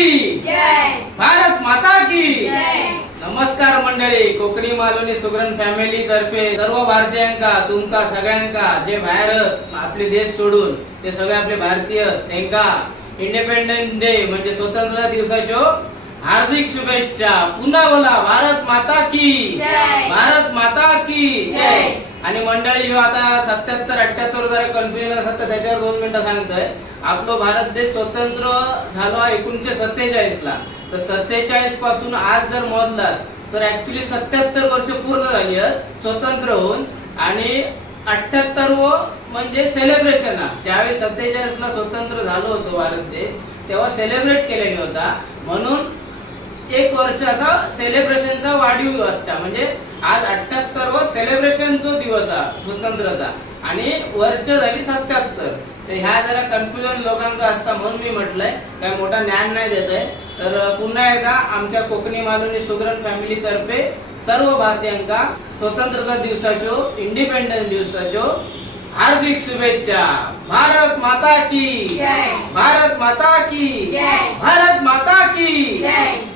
की जय, भारत माता की जय। नमस्कार मंडळी, कोकणी मालवणी सुगरण फॅमिली तर्फे सर्व भारतीयांका तुमका सगळ्यांका जे बाहेर आपले देश सोडून ते सगळे आपले भारतीय त्यांका इंडिपेंडन्स डे म्हणजे स्वतंत्रता दिवसाच्यो हार्दिक शुभेच्छा। पुन्हा बोला भारत माता की जय, भारत माता की जय। आणि मंडळी जो आता 77-78 जरा कन्फ्युजन असतात तर त्याच्यावर 2 मिनिटं सांगतोय। आपलो भारत देश स्वतंत्र झाला 1947 ला, तर 47 पासून आज जर मोजलास तर ऍक्च्युली 77 वर्ष पूर्ण झाली आहेत स्वतंत्र होऊन, आणि 78 म्हणजे सेलिब्रेशन ज्यावेळी 47 ला स्वतंत्र झालो होतो भारत देश तेव्हा सेलिब्रेट केलेला होता, म्हणून 1 वर्ष असा सेलिब्रेशनचा वाढीव वाटता, म्हणजे आज 78वा सेलिब्रेशनचा दिवस आहे स्वतंत्रता आणि वर्ष झाली 77। तर ह्या जरा कन्फ्युजन लोकांना असता म्हणून मी म्हटलंय, काय मोठा ज्ञान नाही देत आहे। तर पुन्हा एकदा आमच्या कोकणी मालवणी सुगरण फॅमिली तर्फे सर्व भारतीयांका स्वतंत्रता दिवसाच्यो इंडिपेंडन्स दिवसाच्यो हार्दिक शुभेच्छा। भारत माता की जय, भारत माता की जय, भारत माता की जय।